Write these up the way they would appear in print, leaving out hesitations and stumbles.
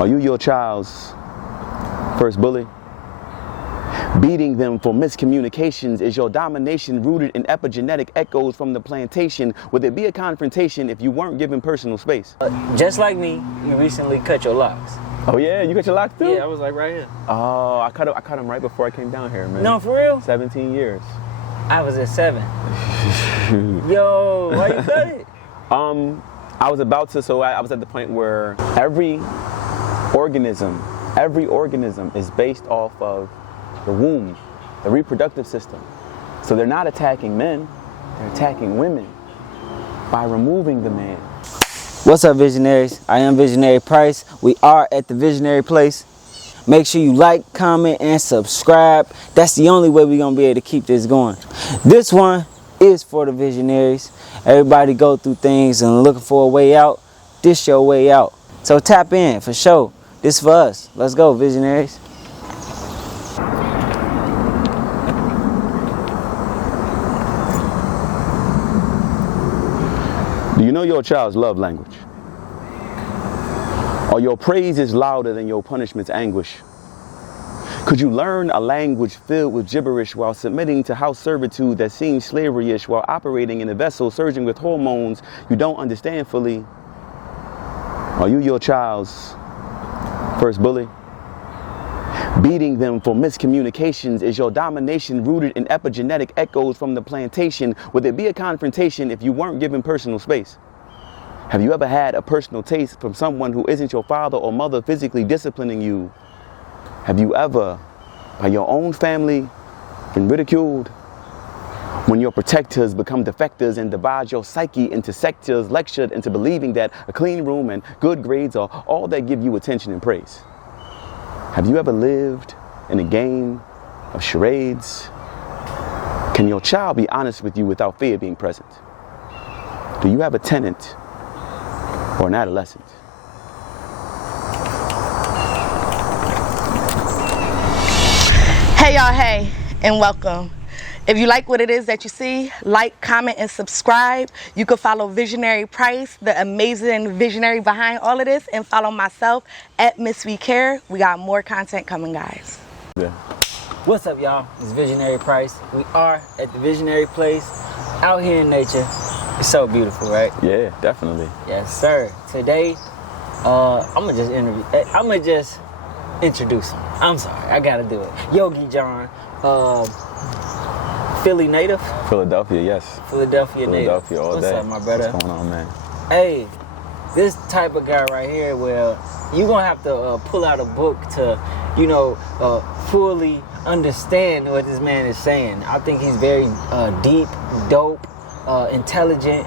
Are you your child's first bully? Beating them for miscommunications is your domination rooted in epigenetic echoes from the plantation. Would there be a confrontation if you weren't given personal space? Just like me, you recently cut your locks. Oh yeah, you cut your locks too? Yeah, I was like right here. Oh, I cut them right before I came down here, man. No, for real? 17 years. I was at 7. Yo, why you cut it? I was about to, so I was at the point where every organism is based off of the womb, the reproductive system. So they're not attacking men, they're attacking women by removing the man. What's up, visionaries? I am Visionary Price. We are at the Visionary Place. Make sure you like, comment, and subscribe. That's the only way we're gonna be able to keep this going. This one is for the visionaries. Everybody go through things and looking for a way out. This your way out. So tap in for sure. This for us. Let's go, visionaries. Do you know your child's love language? Are your praises louder than your punishment's anguish? Could you learn a language filled with gibberish while submitting to house servitude that seems slavery-ish while operating in a vessel surging with hormones you don't understand fully? Are you your child's first bully? Beating them for miscommunications is your domination rooted in epigenetic echoes from the plantation. Would there be a confrontation if you weren't given personal space? Have you ever had a personal taste from someone who isn't your father or mother physically disciplining you? Have you ever, by your own family, been ridiculed? When your protectors become defectors and divide your psyche into sectors, lectured into believing that a clean room and good grades are all that give you attention and praise? Have you ever lived in a game of charades? Can your child be honest with you without fear being present? Do you have a tenant or an adolescent? Hey y'all, hey, and welcome. If you like what it is that you see, like, comment, and subscribe. You can follow Visionary Price, the amazing visionary behind all of this, and follow myself at Miss We Care. We got more content coming, guys. Yeah. What's up, y'all? It's Visionary Price. We are at the Visionary Place out here in nature. It's so beautiful, right? Yeah, definitely. Yes, sir. Today, I'm gonna just introduce him. I'm sorry, I gotta do it. Yogi Jawn, Philly native? Philadelphia, yes. Philadelphia native. Philadelphia all What's day. What's up, my brother? What's going on, man? Hey, this type of guy right here, well, you're gonna have to pull out a book to, fully understand what this man is saying. I think he's very deep, dope, intelligent.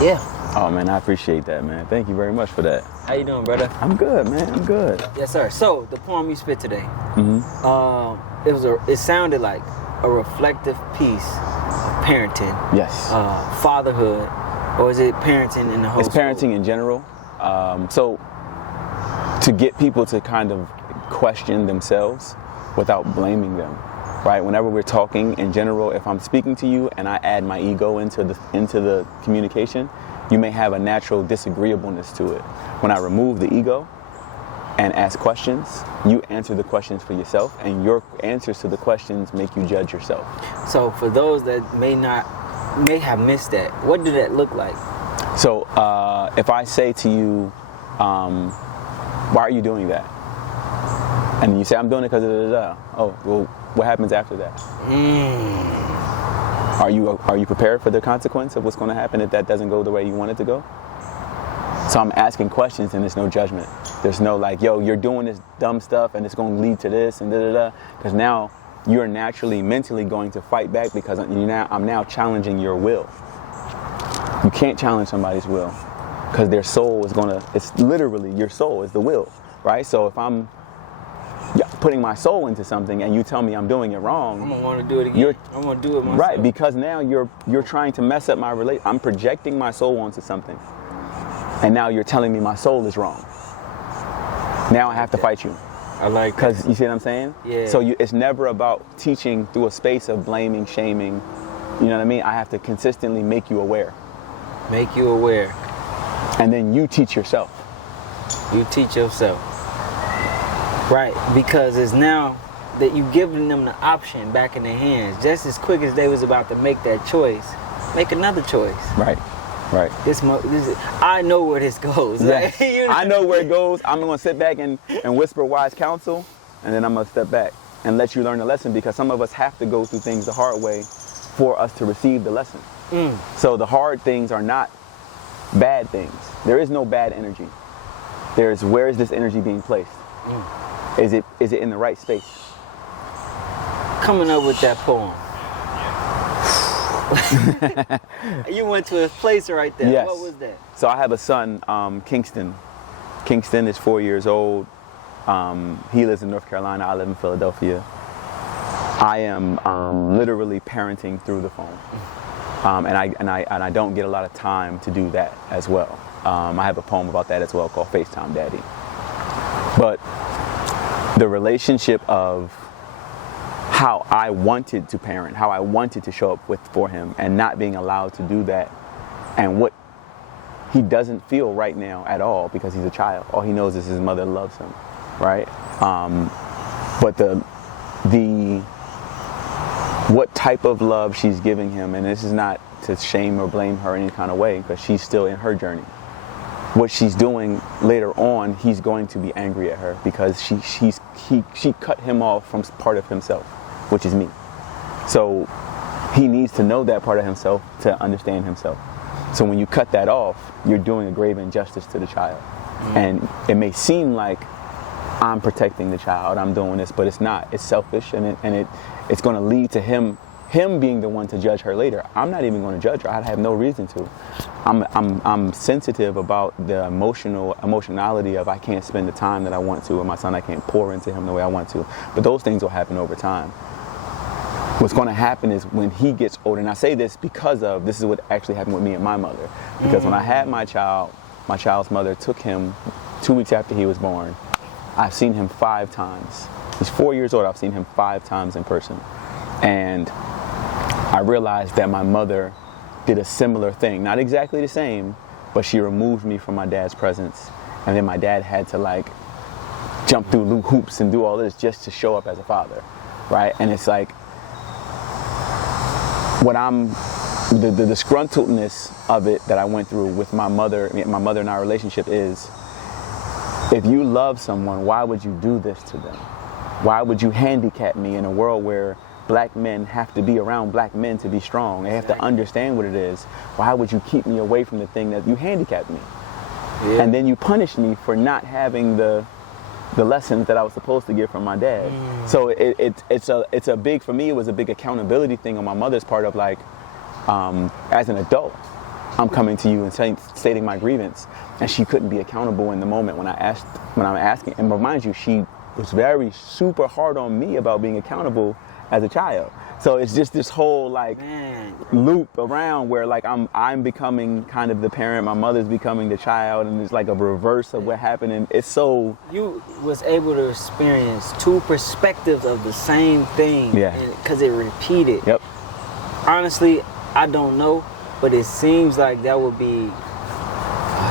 Yeah. Oh man, I appreciate that, man. Thank you very much for that. How you doing, brother? I'm good, man. I'm good. Yes, sir. So the poem you spit today, Mm-hmm. it sounded like a reflective piece of parenting. Yes. Fatherhood, or is it parenting in the whole? It's parenting in general. So to get people to kind of question themselves without blaming them, right? Whenever we're talking in general, if I'm speaking to you and I add my ego into the communication, you may have a natural disagreeableness to it. When I remove the ego and ask questions, you answer the questions for yourself, and your answers to the questions make you judge yourself. So for those that may have missed that, what did that look like? So if I say to you, why are you doing that? And you say, I'm doing it because of da-da-da. Oh, well, what happens after that? Are you prepared for the consequence of what's going to happen if that doesn't go the way you want it to go? So I'm asking questions and there's no judgment. There's no like, yo, you're doing this dumb stuff and it's going to lead to this and da-da-da. Because now you're naturally, mentally going to fight back because I'm now challenging your will. You can't challenge somebody's will because their soul is it's literally your soul is the will, right? So if I'm putting my soul into something and you tell me I'm doing it wrong, I'm gonna want to do it again. I'm gonna do it myself. Right, because now you're trying to mess up my relationship. I'm projecting my soul onto something, and now you're telling me my soul is wrong. Now I have to fight you. I like because you see what I'm saying? Yeah. So it's never about teaching through a space of blaming, shaming. You know what I mean? I have to consistently make you aware. Make you aware. And then you teach yourself. You teach yourself. Right, because it's now that you giving them the option back in their hands. Just as quick as they was about to make that choice, make another choice. Right. I know where this goes. Yes. Right? You know? I know where it goes. I'm going to sit back and whisper wise counsel, and then I'm going to step back and let you learn the lesson, because some of us have to go through things the hard way for us to receive the lesson. So the hard things are not bad things. There is no bad energy. There's, where is this energy being placed? Is it in the right space? Coming up with that poem. You went to a place right there. Yes. What was that? So I have a son, Kingston. Kingston is 4 years old. He lives in North Carolina. I live in Philadelphia. I am literally parenting through the phone, and I don't get a lot of time to do that as well. I have a poem about that as well called FaceTime Daddy. But the relationship of how I wanted to parent, how I wanted to show up for him, and not being allowed to do that, and what he doesn't feel right now at all because he's a child. All he knows is his mother loves him, right? But what type of love she's giving him, and this is not to shame or blame her in any kind of way, because she's still in her journey. What she's doing later on, he's going to be angry at her because she cut him off from part of himself, which is me. So he needs to know that part of himself to understand himself. So when you cut that off, you're doing a grave injustice to the child. And it may seem like I'm protecting the child, I'm doing this, but it's not. It's selfish, and it's going to lead to him being the one to judge her later. I'm not even going to judge her. I have no reason to. I'm sensitive about the emotionality of I can't spend the time that I want to with my son. I can't pour into him the way I want to. But those things will happen over time. What's going to happen is when he gets older, and I say this because this is what actually happened with me and my mother. Because when I had my child's mother took him 2 weeks after he was born. I've seen him 5 times. He's 4 years old. I've seen him 5 times in person. And I realized that my mother did a similar thing. Not exactly the same, but she removed me from my dad's presence. And then my dad had to like jump through hoops and do all this just to show up as a father, right? And it's like, the disgruntledness of it that I went through with my mother and our relationship is, if you love someone, why would you do this to them? Why would you handicap me in a world where black men have to be around black men to be strong? They have to understand what it is. Why would you keep me away from the thing that you handicapped me? Yeah. And then you punish me for not having the lessons that I was supposed to get from my dad. So it's a big, for me, it was a big accountability thing on my mother's part of like, as an adult, I'm coming to you and stating my grievance, and she couldn't be accountable in the moment when I'm asking. And mind you, she was very super hard on me about being accountable as a child. So it's just this whole like loop around where like I'm becoming kind of the parent, my mother's becoming the child, and it's like a reverse of what happened. And it's so, you was able to experience 2 perspectives of the same thing, because it repeated. Yep. Honestly, I don't know, but it seems like that would be,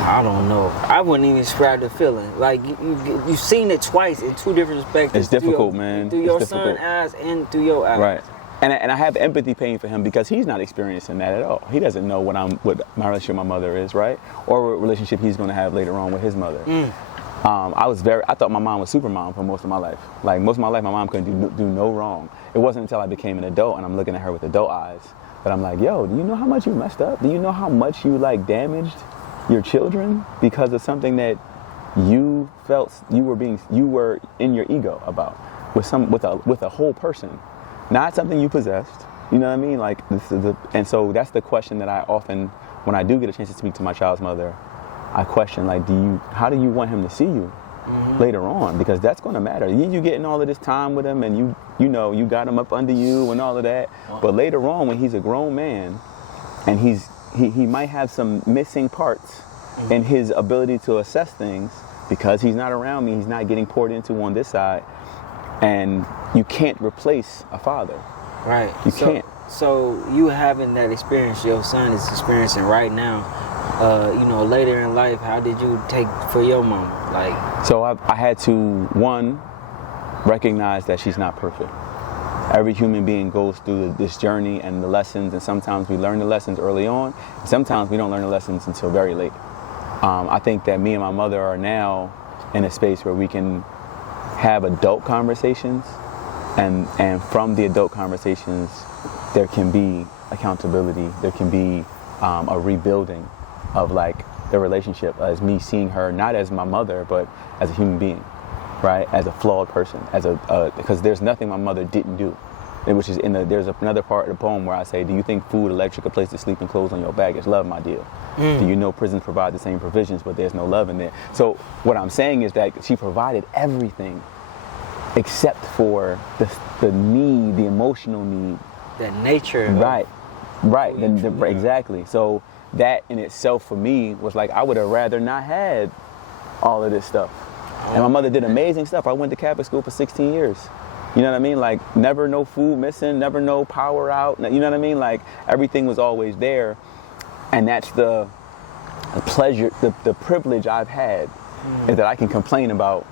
I don't know. I wouldn't even describe the feeling. Like you've seen it twice in 2 different perspectives. It's difficult, man. Through your son's eyes and through your eyes. Right. And I have empathy pain for him because he's not experiencing that at all. He doesn't know what my relationship with my mother is, right? Or what relationship he's going to have later on with his mother. I thought my mom was super mom for most of my life. Like most of my life, my mom couldn't do no wrong. It wasn't until I became an adult and I'm looking at her with adult eyes that I'm like, yo, do you know how much you messed up? Do you know how much you like damaged your children because of something that you felt you were in your ego about with a whole person, not something you possessed. You know what I mean? Like and so that's the question that I often, when I do get a chance to speak to my child's mother, I question like, how do you want him to see you later on? Because that's going to matter. You getting all of this time with him, and you got him up under you and all of that. But later on, when he's a grown man, and he might have some missing parts in his ability to assess things because he's not around me, he's not getting poured into on this side, and you can't replace a father. Right. You can't. So you having that experience your son is experiencing right now, later in life, how did you take for your mom? Like, So I had to, one, recognize that she's not perfect. Every human being goes through this journey and the lessons, and sometimes we learn the lessons early on, and sometimes we don't learn the lessons until very late. I think that me and my mother are now in a space where we can have adult conversations, and from the adult conversations, there can be accountability, there can be a rebuilding of like the relationship, as me seeing her not as my mother, but as a human being, right? As a flawed person, because there's nothing my mother didn't do. Which is there's another part of the poem where I say, do you think food, electric, a place to sleep, and clothes on your back is love, my dear? Do you know prisons provide the same provisions, but there's no love in there? So what I'm saying is that she provided everything except for the need, the emotional need. that nature. Right. Exactly. So that in itself for me was like, I would have rather not had all of this stuff. And my mother did amazing stuff. I went to Catholic school for 16 years. You know what I mean? Like, never no food missing, never no power out. You know what I mean? Like, everything was always there. And that's the pleasure, the privilege I've had, is that I can complain about,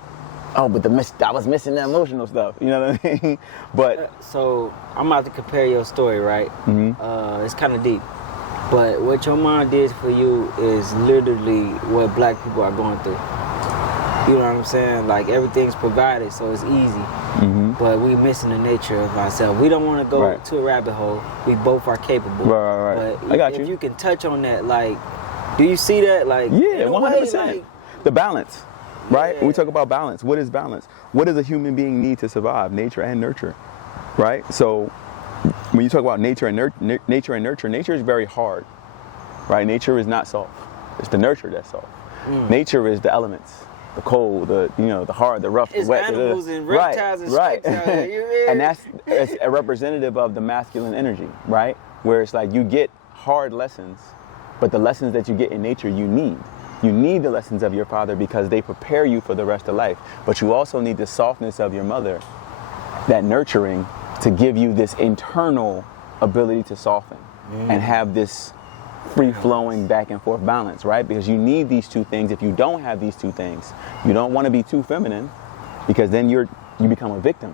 oh, but I was missing the emotional stuff. You know what I mean? But so I'm about to compare your story, right? It's kind of deep. But what your mom did for you is literally what black people are going through. You know what I'm saying? Like, everything's provided, so it's easy. But we missing the nature of ourselves. We don't want to go to a rabbit hole. We both are capable. Right. But I got you. If you can touch on that, like, do you see that? Like, yeah, 100%. Like, the balance, right? Yeah. When we talk about balance, what is balance? What does a human being need to survive? Nature and nurture, right? So when you talk about nature and nurture, nature is very hard, right? Nature is not soft. It's the nurture that's soft. Nature is the elements. The cold, the hard, the rough, it's the wet. Animals and reptiles and reptiles. And it's a representative of the masculine energy, right? Where it's like you get hard lessons, but the lessons that you get in nature, you need. You need the lessons of your father because they prepare you for the rest of life. But you also need the softness of your mother, that nurturing, to give you this internal ability to soften and have this free-flowing back and forth balance, right? Because you need these two things. If you don't have these two things, you don't want to be too feminine, because then you become a victim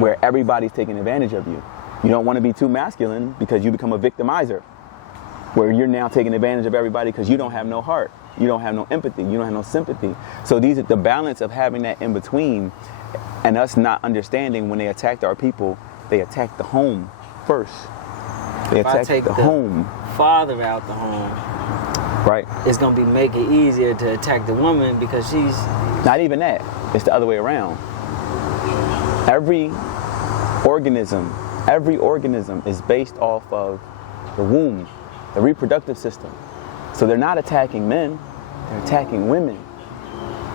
where everybody's taking advantage of you. You don't want to be too masculine because you become a victimizer, where you're now taking advantage of everybody because you don't have no heart, you don't have no empathy, you don't have no sympathy. So these are the balance of having that in between, and us not understanding when they attacked our people, they attacked the home first. They attacked the home. Father out the home, right? It's gonna make it easier to attack the woman because she's not even that. It's the other way around. Every organism is based off of the womb, the reproductive system. So they're not attacking men, they're attacking women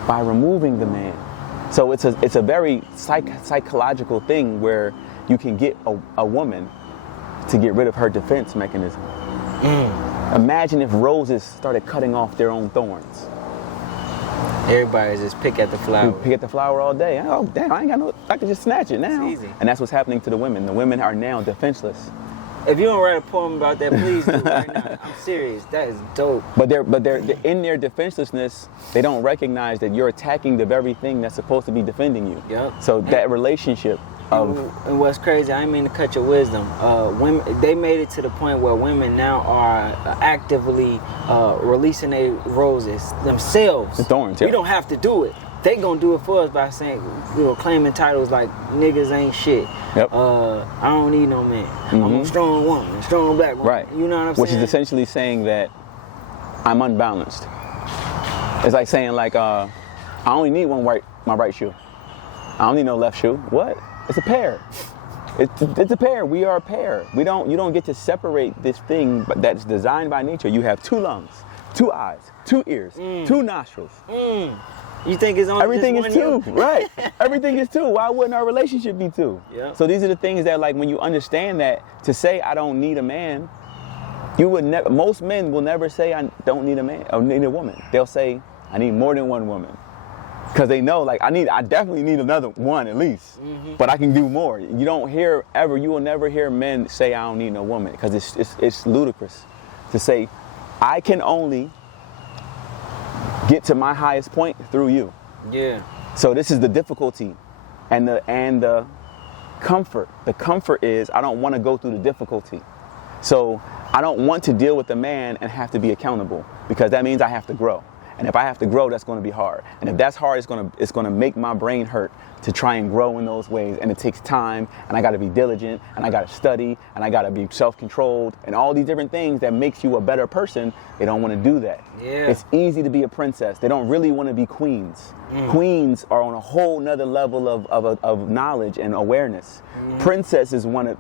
by removing the man. So it's a very psychological thing where you can get a woman to get rid of her defense mechanism. Imagine if roses started cutting off their own thorns. Everybody just pick at the flower. Pick at the flower all day. Oh, damn, I ain't got no, I can just snatch it now. It's easy. And that's what's happening to the women. The women are now defenseless. If you don't write a poem about that, please do right now. I'm serious. That is dope. But they're in their defenselessness, they don't recognize that you're attacking the very thing that's supposed to be defending you. Yep. So that relationship and what's crazy, I didn't mean to cut your wisdom. Women, they made it to the point where women now are actively releasing their roses themselves. The thorns, yeah. We don't have to do it. They gonna do it for us by saying, claiming titles like niggas ain't shit. Yep. I don't need no man. I'm a strong woman, a strong black woman. Right. You know what I'm saying? Which is essentially saying that I'm unbalanced. It's like saying like, I only need my right shoe. I don't need no left shoe. What? It's a pair. It's a pair. We are a pair. You don't get to separate this thing that's designed by nature. You have 2 lungs, 2 eyes, 2 ears, 2 nostrils. You think it's only everything just is 2, right? Everything is 2. Why wouldn't our relationship be 2? Yeah. So these are the things that, like, when you understand that, to say I don't need a man, you would never. Most men will never say I don't need a man or need a woman. They'll say I need more than one woman. Because they know, like, I definitely need another one at least, but I can do more. You will never hear men say I don't need no woman, because it's ludicrous to say I can only get to my highest point through you. Yeah. So this is the difficulty and the comfort. The comfort is I don't want to go through the difficulty. So I don't want to deal with the man and have to be accountable, because that means I have to grow. And if I have to grow, that's going to be hard. And if that's hard, it's going to make my brain hurt to try and grow in those ways. And it takes time, and I got to be diligent, and I got to study, and I got to be self-controlled, and all these different things that makes you a better person. They don't want to do that. Yeah. It's easy to be a princess. They don't really want to be queens. Queens are on a whole nother level of knowledge and awareness. Princesses want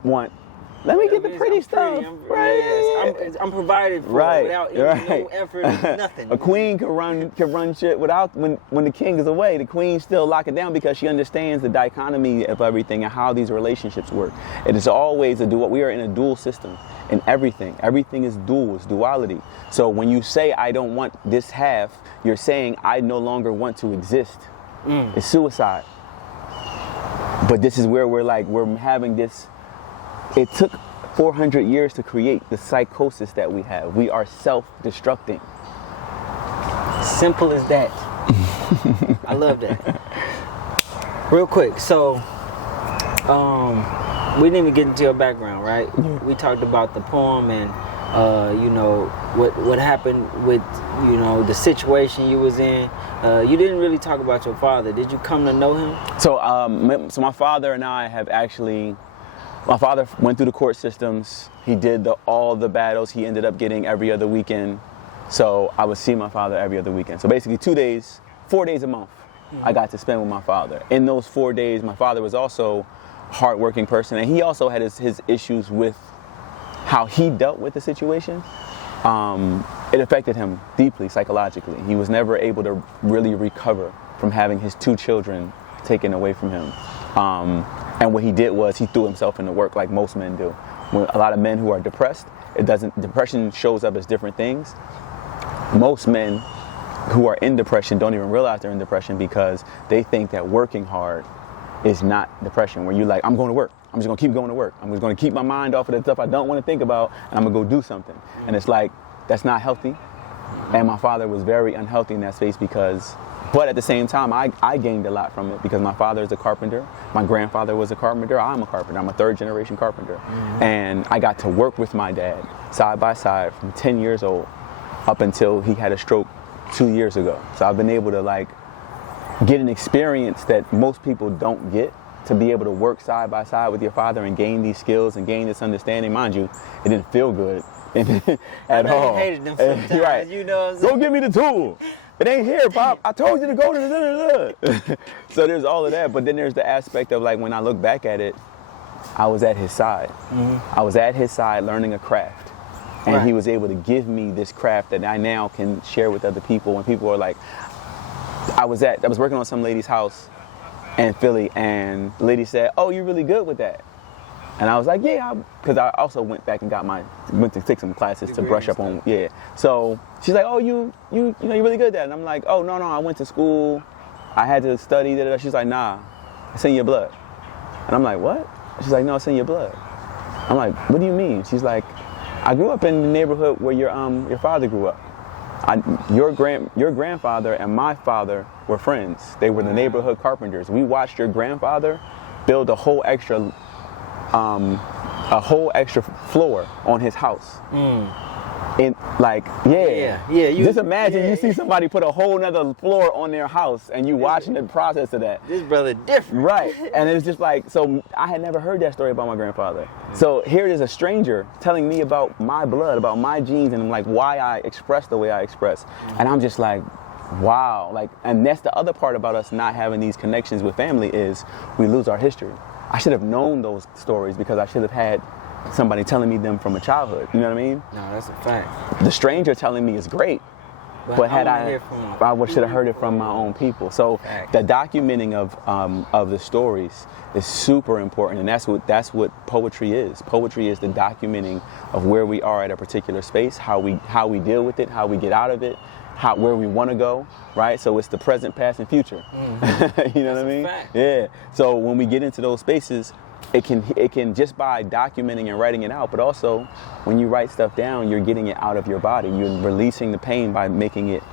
let me get the pretty stuff. I'm provided for without no effort, nothing. A queen can run shit without, when the king is away, the queen still lock it down because she understands the dichotomy of everything and how these relationships work. It is always we are in a dual system in everything. Everything is dual, it's duality. So when you say I don't want this half, you're saying I no longer want to exist. It's suicide. But this is where we're having this. It took 400 years to create the psychosis that we have. We are self-destructing. Simple as that. I love that. Real quick, so we didn't even get into your background, right? Yeah. We talked about the poem and what happened with the situation you was in. You didn't really talk about your father. Did you come to know him? So my father and I have actually. My father went through the court systems. He did all the battles. He ended up getting every other weekend. So I would see my father every other weekend. So basically 4 days a month, I got to spend with my father. In those 4 days, my father was also a hardworking person, and he also had his issues with how he dealt with the situation. It affected him deeply psychologically. He was never able to really recover from having his 2 children taken away from him. And what he did was he threw himself into work like most men do. When a lot of men who are depressed, depression shows up as different things. Most men who are in depression don't even realize they're in depression because they think that working hard is not depression, where you're like, I'm going to work. I'm just going to keep going to work. I'm just going to keep my mind off of the stuff I don't want to think about, and I'm going to go do something. And it's like, that's not healthy. And my father was very unhealthy in that space but at the same time, I gained a lot from it because my father is a carpenter. My grandfather was a carpenter. I'm a carpenter. I'm a 3rd generation carpenter. And I got to work with my dad side by side from 10 years old up until he had a stroke 2 years ago. So I've been able to get an experience that most people don't get, to be able to work side by side with your father and gain these skills and gain this understanding. Mind you, it didn't feel good at all. I hated them sometimes, right. You know what I'm saying? Go give me the tool. It ain't here, Pop. I told you to go to the. So there's all of that, but then there's the aspect of when I look back at it, I was at his side. I was at his side learning a craft, and he was able to give me this craft that I now can share with other people. When people are like, I was working on some lady's house in Philly, and the lady said, "Oh, you're really good with that." And I was like, yeah, because I also went back and went to take some classes to brush up on, So she's like, oh, you're really good at that. And I'm like, oh, no, I went to school. I had to study. She's like, nah, it's in your blood. And I'm like, what? She's like, no, it's in your blood. I'm like, what do you mean? She's like, I grew up in the neighborhood where your father grew up. Your grandfather and my father were friends. They were the neighborhood carpenters. We watched your grandfather build a whole extra floor on his house. And just imagine you see somebody put a whole nother floor on their house and you watching the process of that. This brother different. Right. And it's just so I had never heard that story about my grandfather. So here it is, a stranger telling me about my blood, about my genes, and why I express the way I express. And I'm just like, wow. And that's the other part about us not having these connections with family, is we lose our history. I should have known those stories because I should have had somebody telling me them from a childhood. You know what I mean? No, that's a fact. The stranger telling me is great, but had I should have heard it from my own people. So the documenting of the stories is super important, and that's what poetry is. Poetry is the documenting of where we are at a particular space, how we deal with it, how we get out of it, where we want to go, right? So it's the present, past, and future. You know what I mean? Fact. Yeah. So when we get into those spaces, it can just by documenting and writing it out, but also when you write stuff down, you're getting it out of your body. You're releasing the pain by making it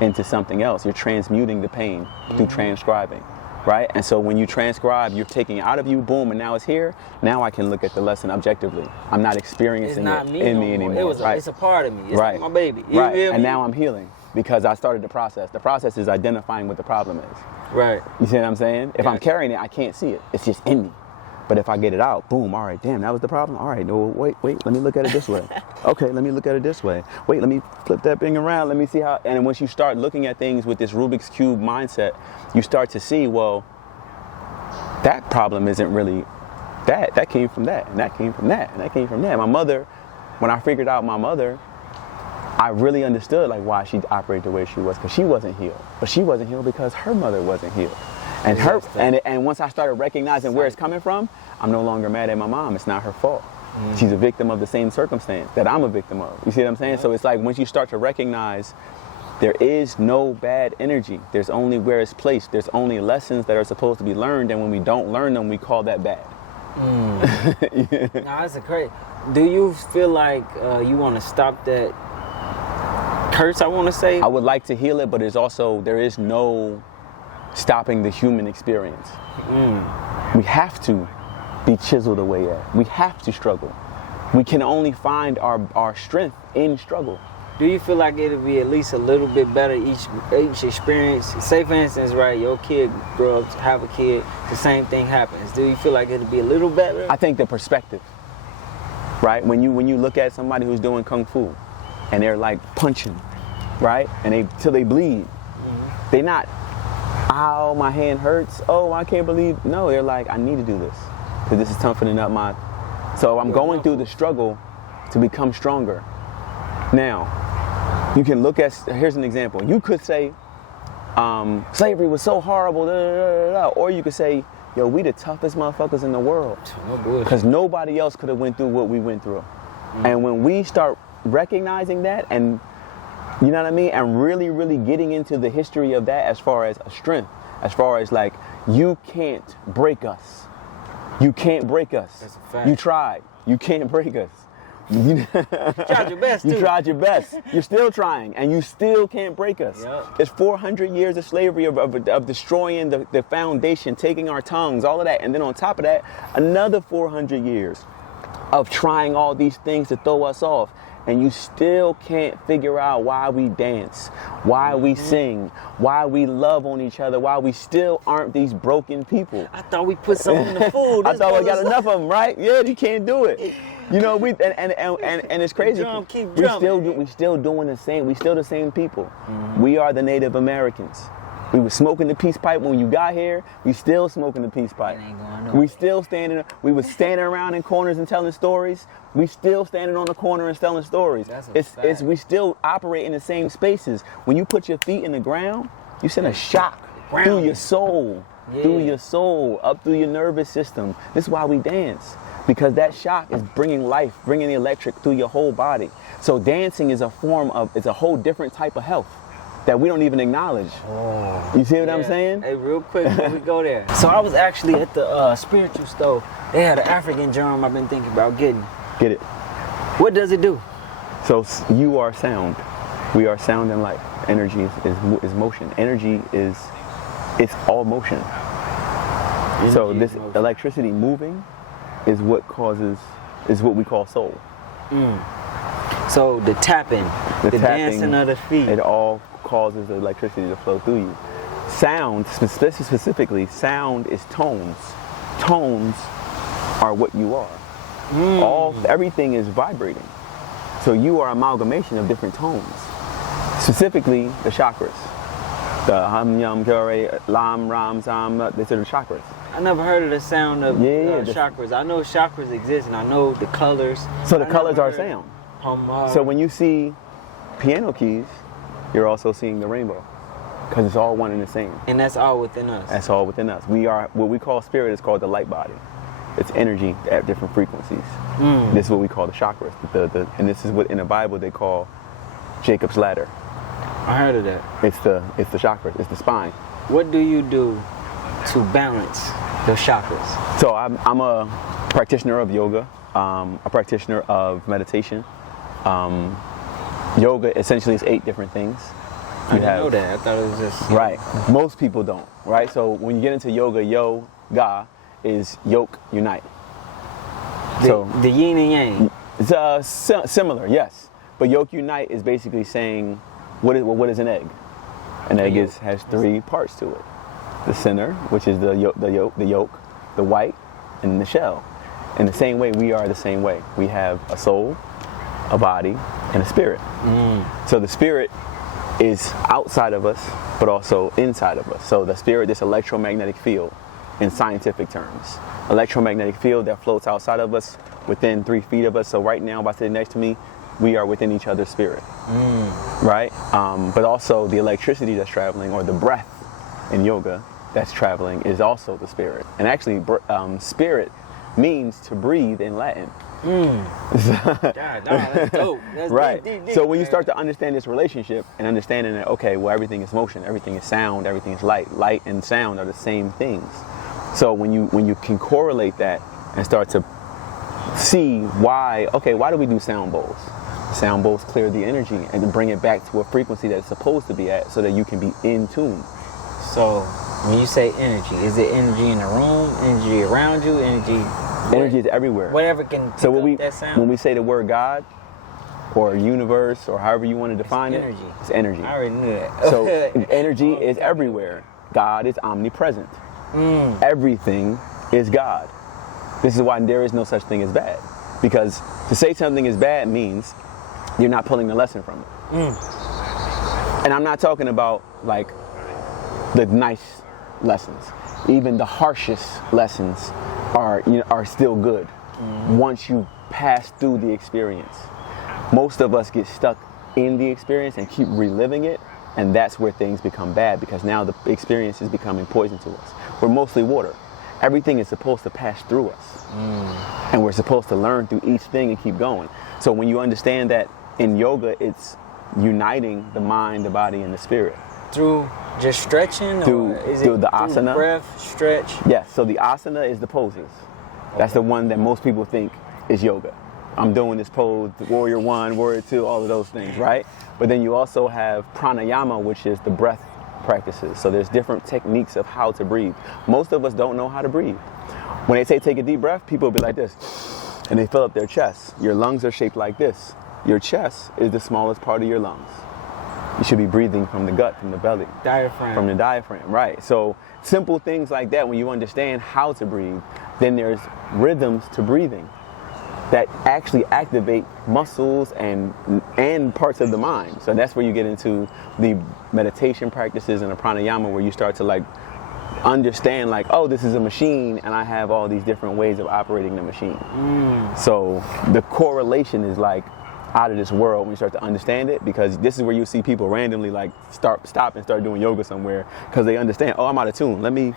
into something else. You're transmuting the pain through transcribing, right? And so when you transcribe, you're taking it out of you, boom, and now it's here. Now I can look at the lesson objectively. I'm not experiencing it in me anymore. It's a part of me. It's right. like my baby. Right. And now I'm healing because I started the process. The process is identifying what the problem is. Right. You see what I'm saying? If I'm carrying it, I can't see it. It's just in me. But if I get it out, boom, all right, damn, that was the problem? All right, no, wait, let me look at it this way. Okay, let me look at it this way. Wait, let me flip that thing around. Let me see how, and once you start looking at things with this Rubik's Cube mindset, you start to see, well, that problem isn't really that. That came from that, and that came from that, and that came from that. My mother, when I figured out my mother, I really understood like why she operated the way she was, because she wasn't healed. But she wasn't healed because her mother wasn't healed. And and once I started recognizing where it's coming from, I'm no longer mad at my mom. It's not her fault. She's a victim of the same circumstance that I'm a victim of. You see what I'm saying? So it's like once you start to recognize there is no bad energy. There's only where it's placed. There's only lessons that are supposed to be learned, and when we don't learn them, we call that bad. Yeah. Nah, that's a great. Do you feel like you want to stop that curse, I want to say? I would like to heal it, but there is no stopping the human experience. We have to be chiseled away at. We have to struggle. We can only find our strength in struggle. Do you feel like it'll be at least a little bit better each experience? Say for instance, right, your kid grow up to have a kid, the same thing happens. Do you feel like it'll be a little better? I think the perspective, right? When you look at somebody who's doing kung fu and they're like punching, right? And till they bleed. They're not, ow, my hand hurts. Oh, I can't believe. No, they're like, I need to do this because this is toughening up my. So I'm going through the struggle to become stronger. Now, you can look at, here's an example. You could say, slavery was so horrible, or you could say, yo, we the toughest motherfuckers in the world. Because nobody else could have went through what we went through. And when we start recognizing that, and you know what I mean, and really, really getting into the history of that as far as a strength, as far as like, you can't break us. You can't break us. That's a fact. You tried. You can't break us. You tried your best, too. You tried your best. You're still trying, and you still can't break us. Yep. It's 400 years of slavery, of destroying the foundation, taking our tongues, all of that. And then on top of that, another 400 years of trying all these things to throw us off. And you still can't figure out why we dance, why we sing, why we love on each other, why we still aren't these broken people. I thought we put some in the food. I thought we got enough of them, right? Yeah, you can't do it. You know, and it's crazy. We still doing the same. We still the same people. We are the Native Americans. We were smoking the peace pipe when you got here. We still smoking the peace pipe. We still standing. We was standing around in corners and telling stories. We still standing on the corner and telling stories. It's we still operate in the same spaces. When you put your feet in the ground, you send a shock through your soul, up through your nervous system. This is why we dance, because that shock is bringing life, bringing the electric through your whole body. So dancing is a whole different type of health that we don't even acknowledge. You see what I'm saying? Hey, real quick before we go there. So I was actually at the spiritual store. They had an African drum I've been thinking about getting. Get it? What does it do? So you are sound. We are sound and light. Energy is motion. Energy it's all motion. So this electricity moving is what we call soul. So the tapping, the dancing of the feet. It all causes the electricity to flow through you. Sound, specifically, sound is tones. Tones are what you are. Everything is vibrating. So you are amalgamation of different tones. Specifically, the chakras. The hum, yum, kare, lam, ram, sam, these are the chakras. I never heard of the sound of chakras. I know chakras exist, and I know the colors. So the colors are sound. So when you see piano keys, you're also seeing the rainbow, because it's all one and the same. And that's all within us. That's all within us. We are, what we call spirit is called the light body. It's energy at different frequencies. This is what we call the chakras. And this is what in the Bible they call Jacob's ladder. I heard of that. It's the chakras. It's the spine. What do you do to balance those chakras? So I'm a practitioner of yoga, a practitioner of meditation. Yoga essentially is 8 different things. I didn't know that. I thought it was just... Right. Most people don't, right? So when you get into yoga is yoke, unite. The yin and yang. It's similar, yes. But yoke, unite is basically saying, what is an egg? An egg has 3 parts to it. The center, which is the yolk, the white, and the shell. In the same way, we are the same way. We have a soul, a body, and a spirit. So the spirit is outside of us, but also inside of us. So the spirit, this electromagnetic field, in scientific terms. Electromagnetic field that floats outside of us, within 3 feet of us. So right now, by sitting next to me, we are within each other's spirit, right? But also the electricity that's traveling, or the breath in yoga that's traveling, is also the spirit. And actually, spirit means to breathe in Latin. That's dope. That's right. Deep, So when you start to understand this relationship and understanding that, okay, well, everything is motion, everything is sound, everything is light. Light and sound are the same things. So when you can correlate that and start to see why do we do sound bowls? Sound bowls clear the energy and bring it back to a frequency that it's supposed to be at, so that you can be in tune. So when you say energy, is it energy in the room, energy around you, Energy is everywhere. Whatever can pick up that sound? When we say the word God or universe or however you want to define energy. It's energy. I already knew that. So energy is everywhere. God is omnipresent. Everything is God. This is why there is no such thing as bad. Because to say something is bad means you're not pulling the lesson from it. And I'm not talking about like the nice lessons. Even the harshest lessons are still good once you pass through the experience. Most of us get stuck in the experience and keep reliving it, and that's where things become bad, because now the experience is becoming poison to us. We're mostly water. Everything is supposed to pass through us, and we're supposed to learn through each thing and keep going. So when you understand that in yoga, it's uniting the mind, the body, and the spirit. Through just stretching? Through the asana. Breath, stretch? Yes, so the asana is the poses. That's the one that most people think is yoga. I'm doing this pose, warrior 1, warrior 2, all of those things, right? But then you also have pranayama, which is the breath practices. So there's different techniques of how to breathe. Most of us don't know how to breathe. When they say take a deep breath, people will be like this, and they fill up their chest. Your lungs are shaped like this. Your chest is the smallest part of your lungs. You should be breathing from the gut, from the belly. Diaphragm. From the diaphragm, right. So simple things like that, when you understand how to breathe, then there's rhythms to breathing that actually activate muscles and parts of the mind. So that's where you get into the meditation practices and the pranayama, where you start to like understand like, oh, this is a machine and I have all these different ways of operating the machine. So the correlation is like out of this world when you start to understand it, because this is where you see people randomly like stop and start doing yoga somewhere because they understand, oh, I'm out of tune. Let me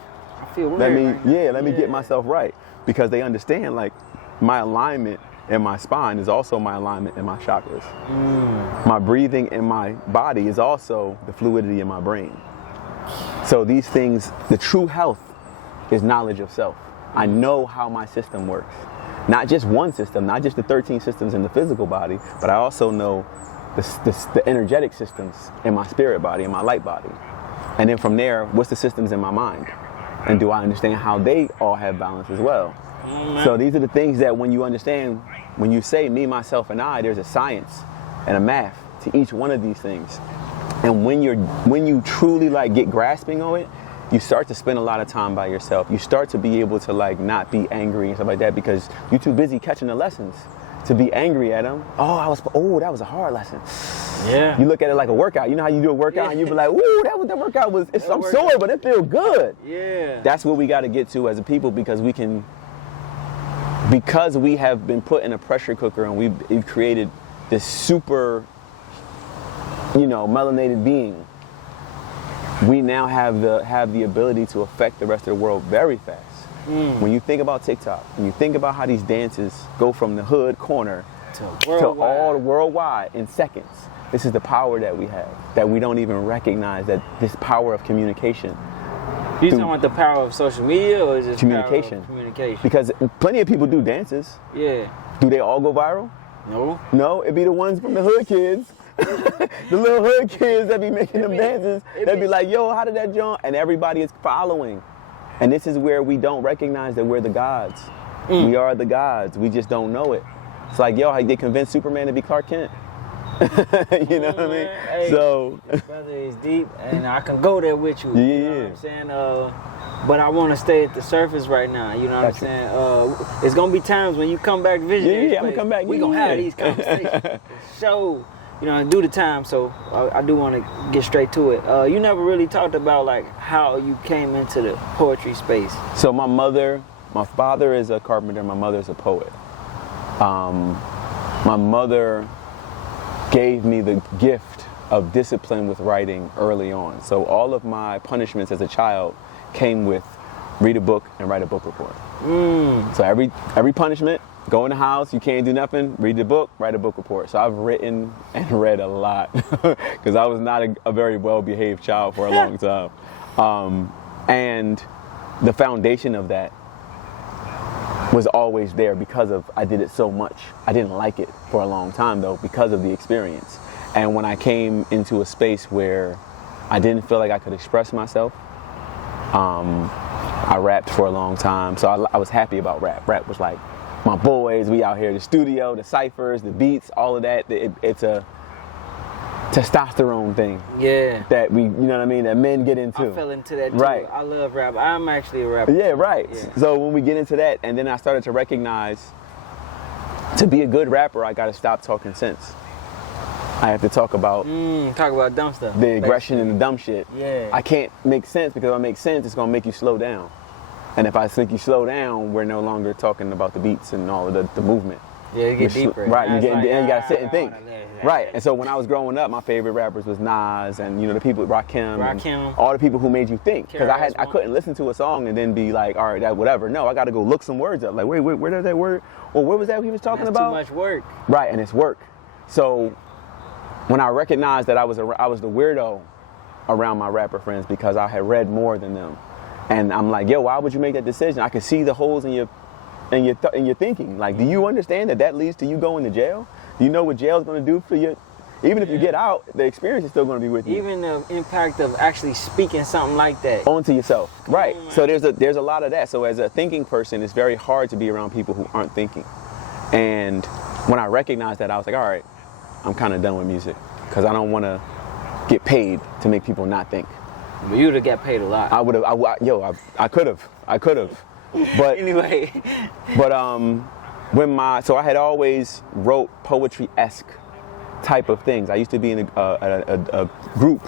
get myself right, because they understand like my alignment in my spine is also my alignment in my chakras. My breathing in my body is also the fluidity in my brain. So these things, the true health is knowledge of self. I know how my system works. Not just one system, not just the 13 systems in the physical body, but I also know the energetic systems in my spirit body, in my light body. And then from there, what's the systems in my mind? And do I understand how they all have balance as well? So these are the things that when you understand, when you say me, myself, and I, there's a science and a math to each one of these things. And when you truly like get grasping on it, you start to spend a lot of time by yourself. You start to be able to like not be angry and stuff like that, because you're too busy catching the lessons to be angry at them. That was a hard lesson. Yeah. You look at it like a workout. You know how you do a workout and you be like, ooh, that workout was, I'm sore, but it feels good. Yeah. That's what we got to get to as a people, because we have been put in a pressure cooker and we've created this super, melanated being. We now have the ability to affect the rest of the world very fast. When you think about TikTok, when you think about how these dances go from the hood corner to all the worldwide in seconds, this is the power that we have, that we don't even recognize, that this power of communication. You talking about the power of social media, or is it communication? Communication. Because plenty of people do dances. Yeah. Do they all go viral? No. No, it'd be the ones from the hood kids the little hood kids that be making them dances, that be like, yo, how did that jump? And everybody is following. And this is where we don't recognize that we're the gods. We are the gods. We just don't know it. It's like, yo, they convinced Superman to be Clark Kent. You know what I mean? Hey, So, this brother is deep, and I can go there with you. You know Yeah. what I'm saying? But I want to stay at the surface right now. You know what I'm Gotcha. saying? It's gonna be times when you come back visionary. Yeah, I'm gonna come back. We gonna Yeah. have these conversations. So, you know, and do the time. So I do want to get straight to it. You never really talked about like how you came into the poetry space. so my father is a carpenter, my mother is a poet. My mother gave me the gift of discipline with writing early on. So all of my punishments as a child came with read a book and write a book report. So every punishment, go in the house, you can't do nothing, read the book, write a book report. So I've written and read a lot because I was not a very well-behaved child for a long time. And the foundation of that was always there because of I did it so much. I didn't like it for a long time though because of the experience. And when I came into a space where I didn't feel like I could express myself, I rapped for a long time. So I was happy about rap. Rap was like my boys, we out here, the studio, the ciphers, the beats, all of that. It's a testosterone thing. Yeah. That we, you know what I mean, that men get into. I fell into that too. Right. I love rap. I'm actually a rapper. Yeah, right. Yeah. So when we get into that, and then I started to recognize to be a good rapper, I got to stop talking sense. I have to talk about Talk about dumb stuff. the aggression and the dumb shit. Yeah. I can't make sense because if I make sense, it's going to make you slow down. And if I think you slow down, we're no longer talking about the beats and all of the movement. Yeah, you get deeper. Right, Now you it's like, got to sit and think. yeah. Right, and so when I was growing up, my favorite rappers was Nas and, you know, the people, Rakim, and all the people who made you think. Because I couldn't listen to a song and then be like, all right, that whatever. No, I got to go look some words up. Like, wait, where does that word, or what was that he was talking That's about? too much work. Right, and it's work. So when I recognized that I was the weirdo around my rapper friends because I had read more than them, and I'm like, yo, why would you make that decision? I could see the holes in your thinking. Like, do you understand that leads to you going to jail? Do you know what jail's going to do for you? Even if you get out, the experience is still going to be with you. Even the impact of actually speaking something like that. Onto yourself. Right. So there's a lot of that. So as a thinking person, it's very hard to be around people who aren't thinking. And when I recognized that, I was like, all right, I'm kind of done with music because I don't want to get paid to make people not think. But you would have got paid a lot. I would have. I could have. But Anyway. But so I had always wrote poetry-esque type of things. I used to be in a group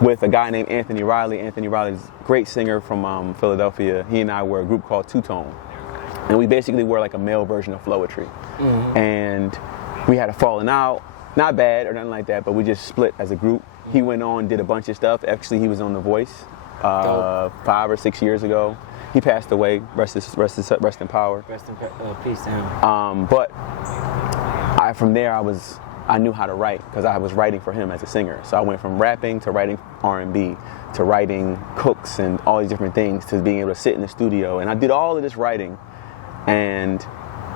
with a guy named Anthony Riley. Anthony Riley's a great singer from Philadelphia. He and I were a group called Two Tone, and we basically were like a male version of Flowetry. And we had a falling out, not bad or nothing like that, but we just split as a group. He went on, did a bunch of stuff. Actually, he was on The Voice 5 or 6 years ago. He passed away. Rest in power. Rest in peace to him. But from there, I knew how to write because I was writing for him as a singer. So I went from rapping to writing R&B to writing cooks and all these different things to being able to sit in the studio. And I did all of this writing, and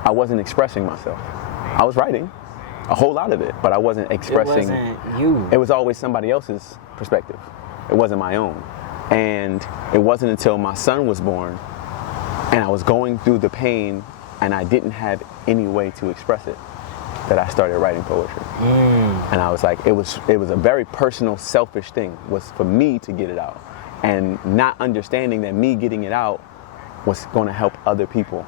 I wasn't expressing myself. I was writing a whole lot of it, but I wasn't expressing. It wasn't you. It was always somebody else's perspective. It wasn't my own. And it wasn't until my son was born and I was going through the pain and I didn't have any way to express it that I started writing poetry. And I was like, it was a very personal, selfish thing, was for me to get it out. And not understanding that me getting it out was going to help other people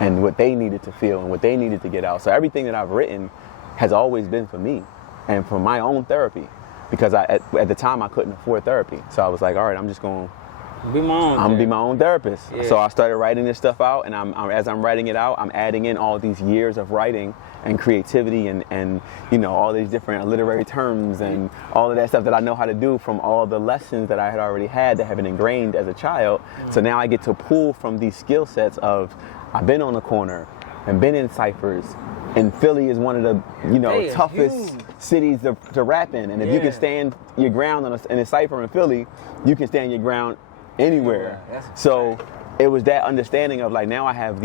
and what they needed to feel and what they needed to get out. So everything that I've written has always been for me and for my own therapy. Because at the time I couldn't afford therapy. So I was like, all right, I'm just going to be my own therapist. Yeah. So I started writing this stuff out, and as I'm writing it out, I'm adding in all these years of writing and creativity and you know, all these different literary terms and all of that stuff that I know how to do from all the lessons that I had already had that have been ingrained as a child. So now I get to pull from these skill sets of, I've been on the corner and been in ciphers. And Philly is one of the, you know, toughest cities to rap in. And if you can stand your ground in a cipher in Philly, you can stand your ground anywhere. So it was that understanding of like, now I have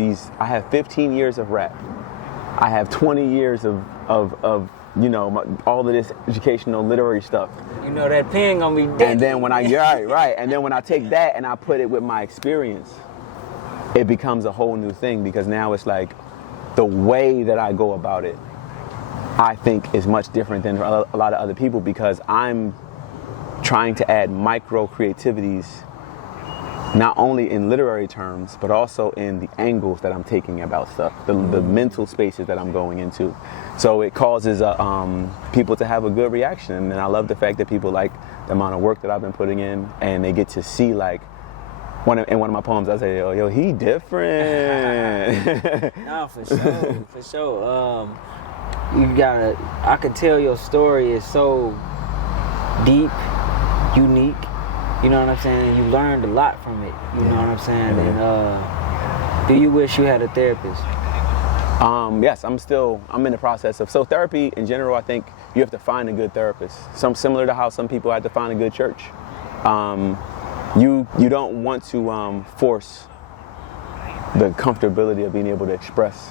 15 years of rap. I have 20 years of you know, all of this educational literary stuff. You know that pen gonna be dead. And then when right. And then when I take that and I put it with my experience, it becomes a whole new thing, because now it's like the way that I go about it, I think, is much different than a lot of other people, because I'm trying to add micro creativities, not only in literary terms, but also in the angles that I'm taking about stuff, the mental spaces that I'm going into. So it causes people to have a good reaction. And I love the fact that people like the amount of work that I've been putting in, and they get to see, like, in one of my poems, I say, yo, he different. No, for sure, for sure. I could tell your story is so deep, unique. You know what I'm saying? You learned a lot from it. You know what I'm saying? And do you wish you had a therapist? Yes, I'm in the process of. So therapy in general, I think you have to find a good therapist. Similar to how some people have to find a good church. You don't want to force the comfortability of being able to express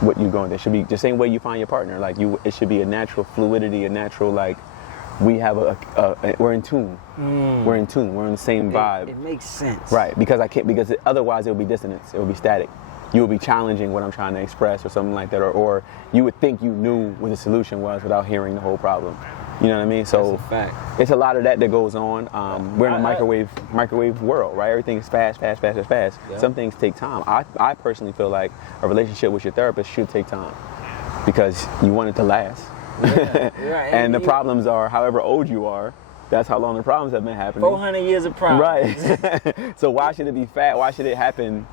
what you're going. It should be the same way you find your partner. Like it should be a natural fluidity, a natural, like, we have we're in tune. We're in tune. We're in the same vibe. It makes sense. Right, because otherwise it will be dissonance. It will be static. You will be challenging what I'm trying to express or something like that, or you would think you knew what the solution was without hearing the whole problem. You know what I mean? So that's a fact. It's a lot of that goes on. We're in a microwave world, right? Everything is fast. Yep. Some things take time. I personally feel like a relationship with your therapist should take time, because you want it to last. Yeah, right. And the problems are, however old you are, that's how long the problems have been happening. 400 years of problems. Right. So why should it be fast? Why should it happen?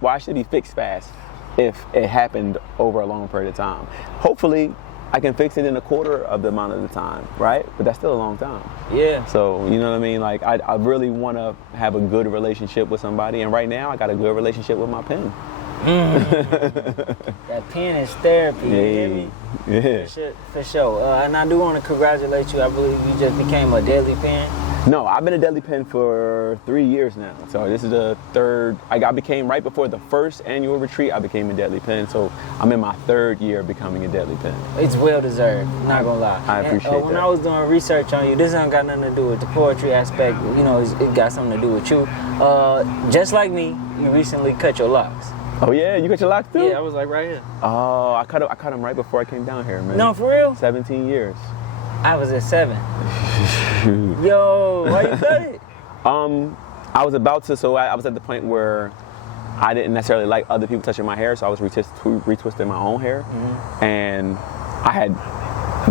Why should it be fixed fast if it happened over a long period of time? Hopefully, I can fix it in a quarter of the amount of the time, right? But that's still a long time. Yeah. So, you know what I mean? Like, I really want to have a good relationship with somebody. And right now, I got a good relationship with my pen. That pen is therapy. You hear me? Yeah. For sure. And I do want to congratulate you. I believe you just became a deadly pen. No, I've been a deadly pen for 3 years now. So this is the third. I became, right before the first annual retreat, I became a deadly pen. So I'm in my 3rd year of becoming a deadly pen. It's well deserved. Not gonna lie. I appreciate that. When I was doing research on you, this ain't got nothing to do with the poetry aspect. You know, it got something to do with you. Just like me, you recently cut your locks. Oh yeah, you cut your locks too? Yeah, I was like right here. Oh, I cut them right before I came down here, man. No, for real? 17 years. I was at 7. Yo, why you cut it? I was about to, so I was at the point where I didn't necessarily like other people touching my hair, so I was retwisting my own hair. Mm-hmm. And I had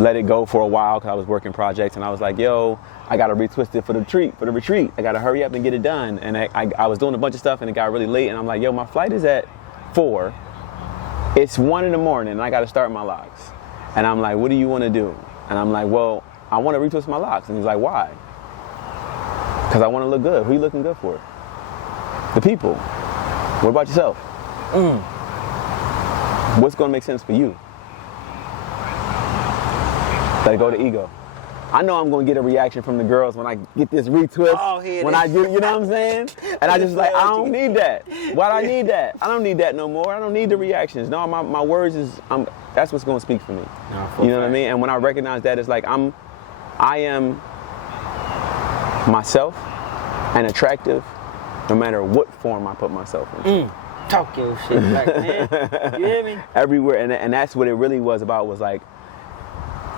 let it go for a while because I was working projects, and I was like, yo, I gotta retwist it for the retreat. I gotta hurry up and get it done. And I was doing a bunch of stuff, and it got really late, and I'm like, yo, my flight is at 4. It's 1 in the morning, and I gotta start my locks. And I'm like, what do you wanna do? And I'm like, well, I wanna retwist my locks. And he's like, why? Because I wanna look good. Who you looking good for? The people. What about yourself? What's gonna make sense for you? Let it go to ego. I know I'm gonna get a reaction from the girls when I get this retwist. Oh, when I do, you know what I'm saying? And I just like, I don't need that. Why do I need that? I don't need that no more. I don't need the reactions. No, my words is, that's what's gonna speak for me. You know what I mean? And when I recognize that, it's like I am myself and attractive no matter what form I put myself in. Talk your shit back, man. You hear me? Everywhere, and that's what it really was about, was like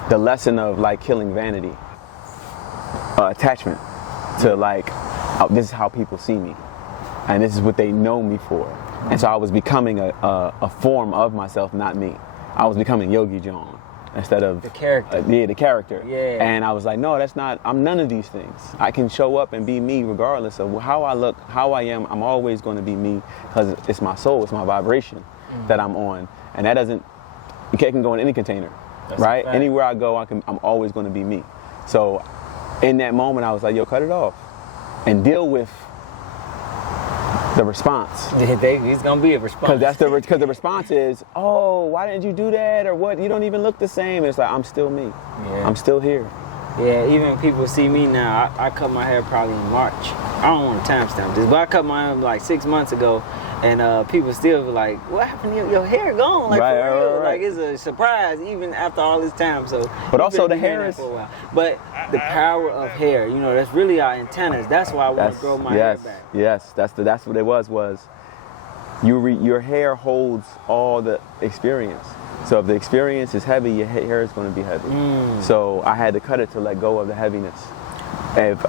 the lesson of like killing vanity, attachment to like, this is how people see me, and this is what they know me for. And so I was becoming a form of myself, not me. I was becoming Yogi Jawn instead of the character. The character. Yeah. And I was like, no, that's not. I'm none of these things. I can show up and be me regardless of how I look, how I am. I'm always going to be me because it's my soul, it's my vibration that I'm on, and that doesn't. It can go in any container. That's right? Anywhere I go, I'm always going to be me. So in that moment, I was like, yo, cut it off and deal with the response. He's going to be a response. Because the response is, oh, why didn't you do that? Or what? You don't even look the same. And it's like, I'm still me. Yeah. I'm still here. Yeah, even people see me now. I cut my hair probably in March. I don't want to timestamp this, but I cut mine like 6 months ago. And people still be like, what happened to your hair gone? Like, Right, for real. right. Like, it's a surprise even after all this time. So, But you've also been the doing hair that is- for a while. But the power of hair, you know, that's really our antennas. That's why I want to grow my hair back. Yes, that's what it was your hair holds all the experience. So if the experience is heavy, your hair is going to be heavy. So I had to cut it to let go of the heaviness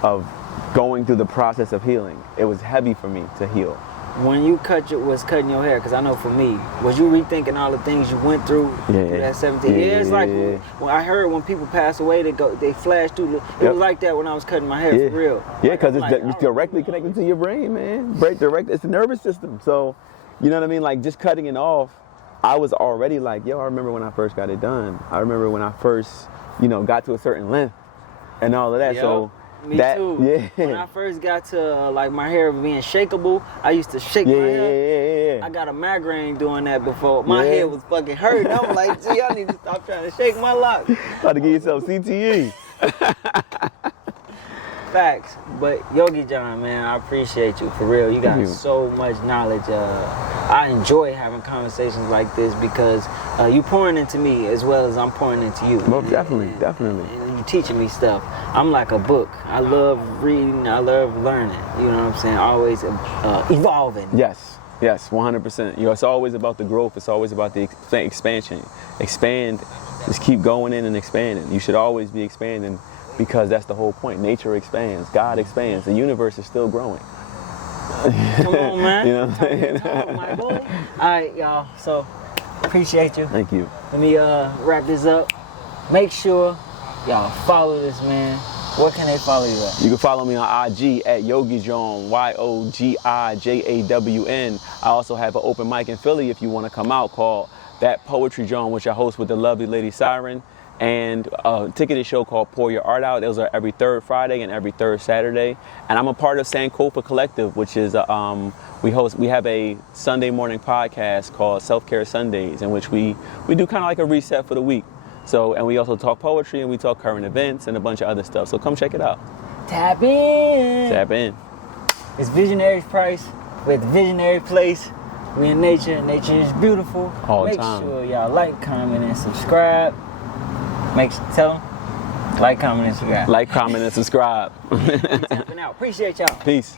of going through the process of healing. It was heavy for me to heal. When you was cutting your hair, because I know for me, was you rethinking all the things you went through through that 17 years? Like when I heard when people pass away, they flash through. It was like that when I was cutting my hair for real. Yeah, because Like, it's directly connected to your brain, man. It's the nervous system. So, you know what I mean? Like just cutting it off, I was already like, yo, I remember when I first got it done. I remember when I first, got to a certain length and all of that. Yep. So Me too. Yeah. When I first got to like my hair being shakeable, I used to shake my hair. Yeah. I got a migraine doing that before. My head was fucking hurting. I'm like, gee, I need to stop trying to shake my locks. About to give yourself CTE. Facts. But Yogi Jawn, man, I appreciate you for real. You got you. so much knowledge. I enjoy having conversations like this because you pouring into me as well as I'm pouring into you. Well, definitely. And you teaching me stuff. I'm like a book. I love reading. I love learning. You know what I'm saying? Always evolving. Yes, 100%. It's always about the growth. It's always about the expansion. Expand. Just keep going in and expanding. You should always be expanding because that's the whole point. Nature expands. God expands. The universe is still growing. Come on, man. You know what I'm saying? Talk, my boy. All right, y'all. So, appreciate you. Thank you. Let me wrap this up. Make sure y'all follow this man. Where can they follow you at? You can follow me on IG at Yogi Jawn, YOGIJAWN. I also have an open mic in Philly if you want to come out called That Poetry Jawn, which I host with the lovely lady Siren. And a ticketed show called Pour Your Art Out. Those are every third Friday and every third Saturday. And I'm a part of Sankofa Collective, which is we have a Sunday morning podcast called Self-Care Sundays, in which we do kind of like a reset for the week. So, and we also talk poetry and we talk current events and a bunch of other stuff. So come check it out. Tap in. Tap in. It's Visionary's Price. We're at the Visionary Place. We in nature. Nature is beautiful. All the Make time. sure y'all like, comment, and subscribe. Tell them. Like, comment, and subscribe. Like, comment, and subscribe. Tapping out. Appreciate y'all. Peace.